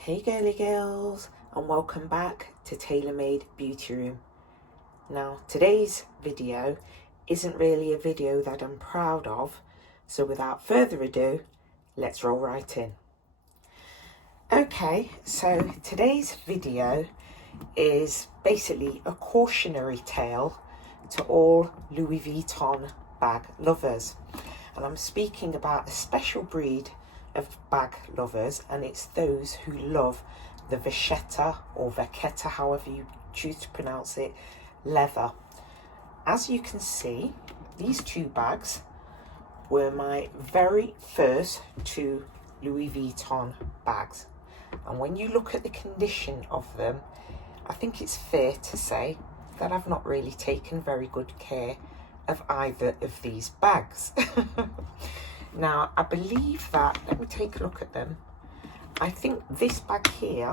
Hey girly girls, and welcome back to TaylorMade Beauty Room. Now today's video isn't really a video that I'm proud of, so without further ado, let's roll right in. Okay, so today's video is basically a cautionary tale to all Louis Vuitton bag lovers, and I'm speaking about a special breed of bag lovers, and it's those who love the vachetta or vachetta, however you choose to pronounce it, leather. As you can see, these two bags were my very first two Louis Vuitton bags, and when you look at the condition of them, I think it's fair to say that I've not really taken very good care of either of these bags. Now, I believe that, let me take a look at them. I think this bag here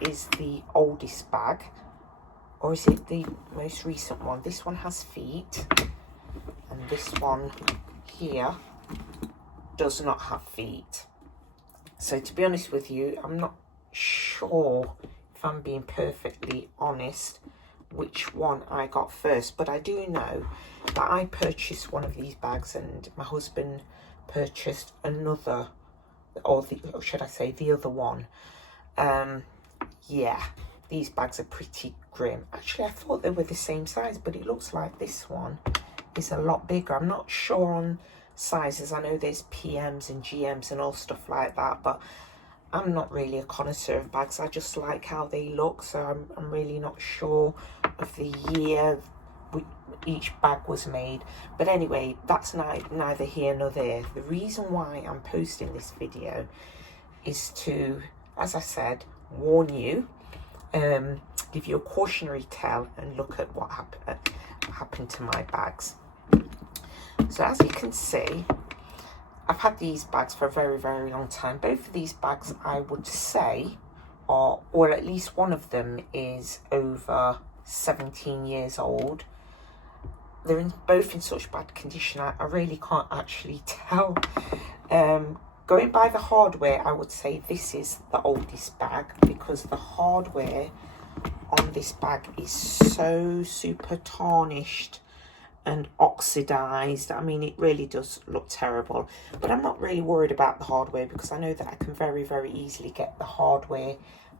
is the oldest bag, or is it the most recent one? This one has feet, and this one here does not have feet. So to be honest with you, I'm not sure, if I'm being perfectly honest, which one I got first, but I do know that I purchased one of these bags and my husband purchased another, or should I say the other one. Yeah, these bags are pretty grim. Actually, I thought they were the same size, but it looks like this one is a lot bigger. I'm not sure on sizes. I know there's PMs and GMs and all stuff like that, but I'm not really a connoisseur of bags. I just like how they look, so I'm really not sure of the year each bag was made. But anyway, that's neither here nor there. The reason why I'm posting this video is to, as I said, warn you, give you a cautionary tale and look at what happened to my bags. So as you can see, I've had these bags for a very, very long time. Both of these bags, I would say, are, or at least one of them is over 17 years old. They're both in such bad condition, I really can't actually tell. Going by the hardware, I would say this is the oldest bag, because the hardware on this bag is so super tarnished and oxidized. I mean, it really does look terrible, but I'm not really worried about the hardware, because I know that I can very, very easily get the hardware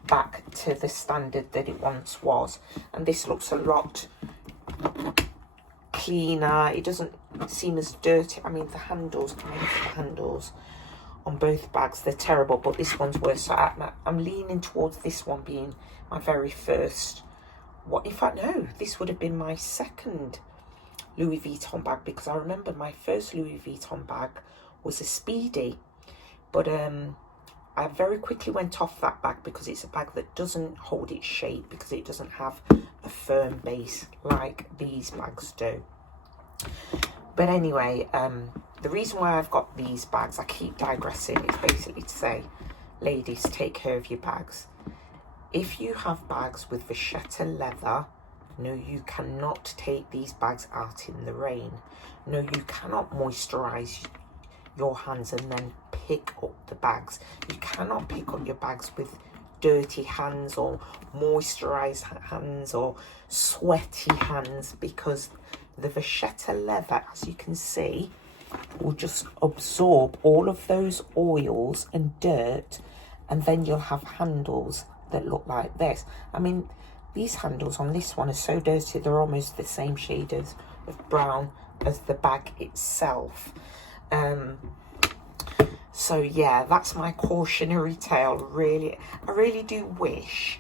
back to the standard that it once was. And this looks a lot cleaner. It doesn't seem as dirty. I mean, the handles on both bags, they're terrible, but this one's worse. So I'm leaning towards this one being my very first. What in fact, no, this would have been my second Louis Vuitton bag, because I remember my first Louis Vuitton bag was a Speedy, but I very quickly went off that bag because it's a bag that doesn't hold its shape, because it doesn't have a firm base like these bags do. But anyway, the reason why I've got these bags, I keep digressing, it's basically to say, ladies, take care of your bags. If you have bags with vachetta leather, no, you cannot take these bags out in the rain. No, you cannot moisturize your hands and then pick up the bags. You cannot pick up your bags with dirty hands or moisturized hands or sweaty hands, because the vachetta leather, as you can see, will just absorb all of those oils and dirt, and then you'll have handles that look like this. I mean, these handles on this one are so dirty, they're almost the same shade of brown as the bag itself. So yeah, that's my cautionary tale. Really, I really do wish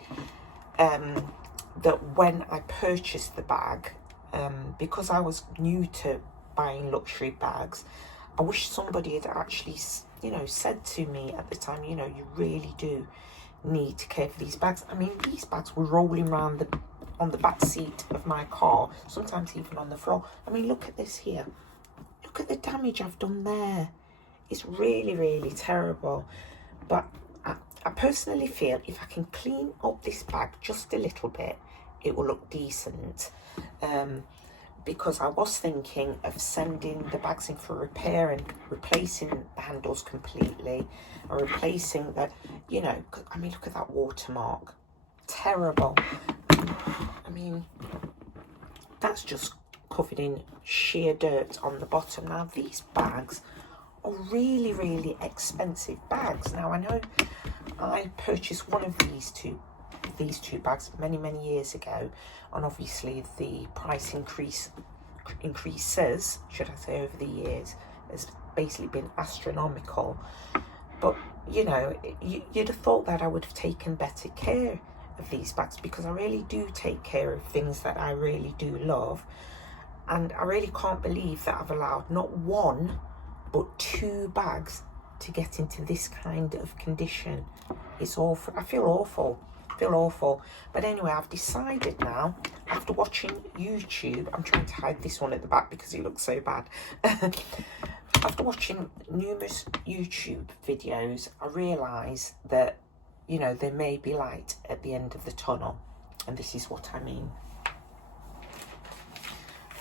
that when I purchased the bag, because I was new to buying luxury bags, I wish somebody had actually, said to me at the time, you really do need to care for these bags. I mean, these bags were rolling around on the back seat of my car, sometimes even on the floor. I mean, look at this here. Look at the damage I've done there. It's really, really terrible. But I personally feel if I can clean up this bag just a little bit, it will look decent. because I was thinking of sending the bags in for repair and replacing the handles completely and replacing the, you know, I mean, look at that watermark. Terrible. I mean, that's just covered in sheer dirt on the bottom. Now, these bags are really, really expensive bags. Now, I know I purchased one of these two bags many years ago, and obviously the price increases, should I say, over the years has basically been astronomical. But you know, you'd have thought that I would have taken better care of these bags, because I really do take care of things that I really do love, and I really can't believe that I've allowed not one but 2 bags to get into this kind of condition. It's awful. I feel awful. But anyway, I've decided now, after watching YouTube, I'm trying to hide this one at the back because it looks so bad. After watching numerous YouTube videos, I realise that, you know, there may be light at the end of the tunnel, and this is what I mean.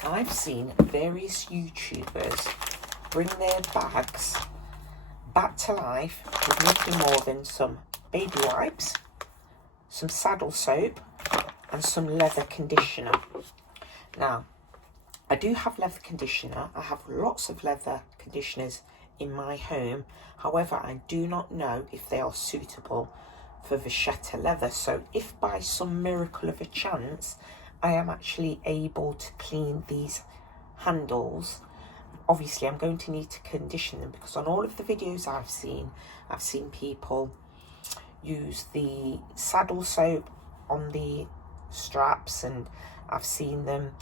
I've seen various YouTubers bring their bags back to life with nothing more than some baby wipes, some saddle soap, and some leather conditioner. Now, I do have leather conditioner. I have lots of leather conditioners in my home. However, I do not know if they are suitable for vachetta leather. So if by some miracle of a chance I am actually able to clean these handles, obviously I'm going to need to condition them, because on all of the videos I've seen people use the saddle soap on the straps, and I've seen them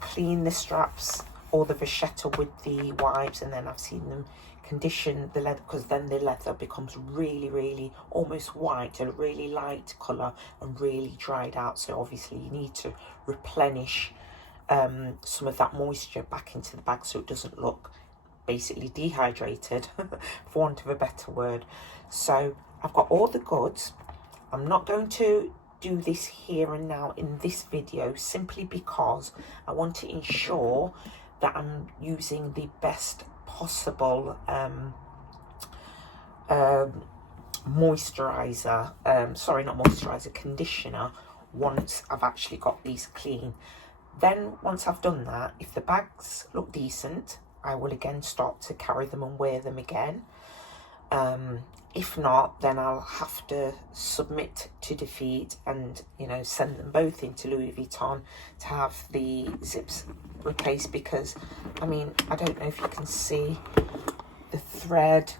clean the straps or the vachetta with the wipes, and then I've seen them condition the leather, because then the leather becomes really almost white, a really light colour and really dried out. So obviously you need to replenish some of that moisture back into the bag so it doesn't look basically dehydrated, for want of a better word. So I've got all the goods. I'm not going to do this here and now in this video, simply because I want to ensure that I'm using the best possible conditioner once I've actually got these clean. Then once I've done that, if the bags look decent, I will again start to carry them and wear them again. If not, then I'll have to submit to defeat and, you know, send them both into Louis Vuitton to have the zips replaced, because, I mean, I don't know if you can see the thread.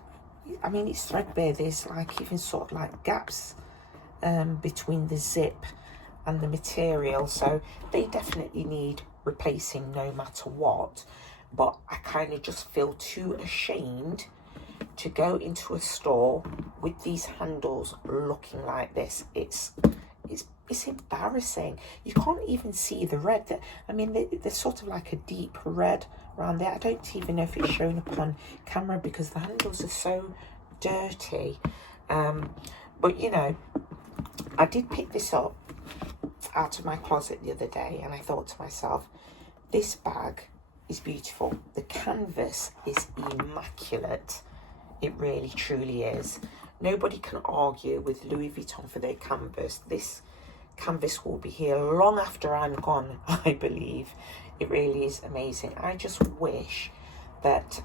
I mean, it's threadbare. There's like even sort of like gaps between the zip and the material, so they definitely need replacing no matter what. But I kind of just feel too ashamed to go into a store with these handles looking like this. It's embarrassing. You can't even see the red. I mean, there's sort of like a deep red around there. I don't even know if it's shown up on camera because the handles are so dirty. But you know, I did pick this up out of my closet the other day, and I thought to myself, this bag is beautiful. The canvas is immaculate. It really truly is. Nobody can argue with Louis Vuitton for their canvas. This canvas will be here long after I'm gone, I believe. It really is amazing. I just wish that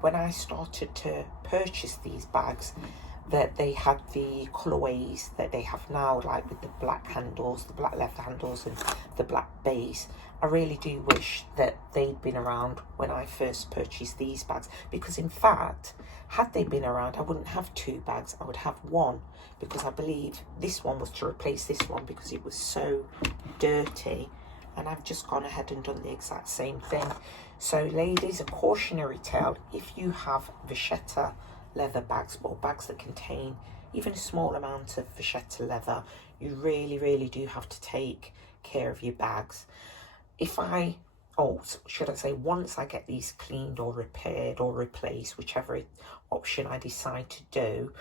when I started to purchase these bags, that they had the colourways that they have now, like with the black handles, the black leather handles and the black base. I really do wish that they'd been around when I first purchased these bags, because in fact, had they been around, I wouldn't have 2 bags, I would have 1, because I believe this one was to replace this one because it was so dirty, and I've just gone ahead and done the exact same thing. So ladies, a cautionary tale: if you have vachetta leather bags, or bags that contain even a small amount of vachetta leather, you really do have to take care of your bags. Should I say, once I get these cleaned or repaired or replaced, whichever option I decide to do,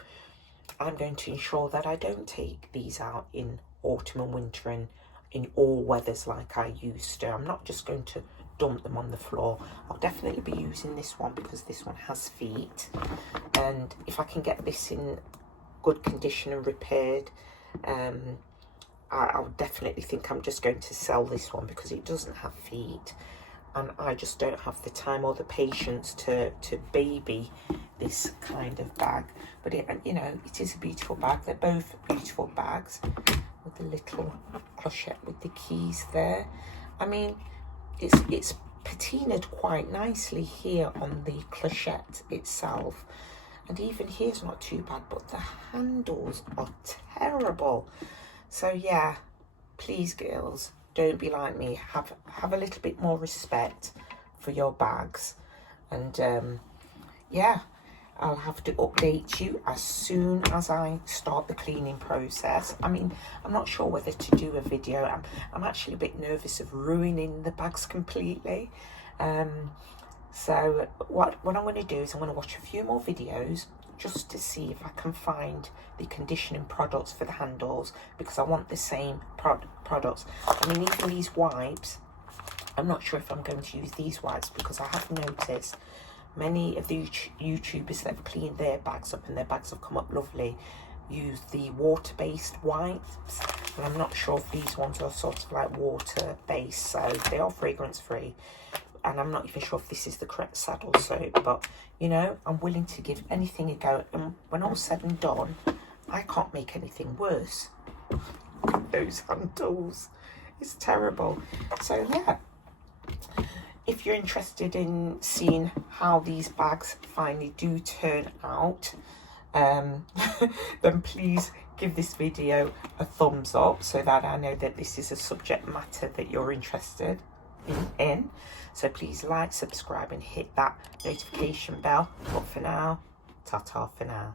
I'm going to ensure that I don't take these out in autumn and winter and in all weathers like I used to. I'm not just going to dump them on the floor. I'll definitely be using this one because this one has feet, and if I can get this in good condition and repaired, I'll definitely think I'm just going to sell this one because it doesn't have feet, and I just don't have the time or the patience to baby this kind of bag. But you know, it is a beautiful bag. They're both beautiful bags with the little clochette with the keys there. I mean, it's patinaed quite nicely here on the clochette itself, and even here's not too bad, but the handles are terrible. So yeah, please girls, don't be like me. Have a little bit more respect for your bags. And yeah, I'll have to update you as soon as I start the cleaning process. I mean, I'm not sure whether to do a video. I'm actually a bit nervous of ruining the bags completely. So what I'm going to do is I'm going to watch a few more videos just to see if I can find the conditioning products for the handles, because I want the same products. I mean, even these wipes, I'm not sure if I'm going to use these wipes, because I have noticed many of the YouTubers that have cleaned their bags up and their bags have come up lovely use the water-based wipes, and I'm not sure if these ones are sort of like water-based, so they are fragrance-free. And I'm not even sure if this is the correct saddle soap, but you know, I'm willing to give anything a go. And when all's said and done, I can't make anything worse. Those handles, it's terrible. So yeah, if you're interested in seeing how these bags finally do turn out, then please give this video a thumbs up so that I know that this is a subject matter that you're interested in. So please like, subscribe and hit that notification bell. But for now, ta-ta for now.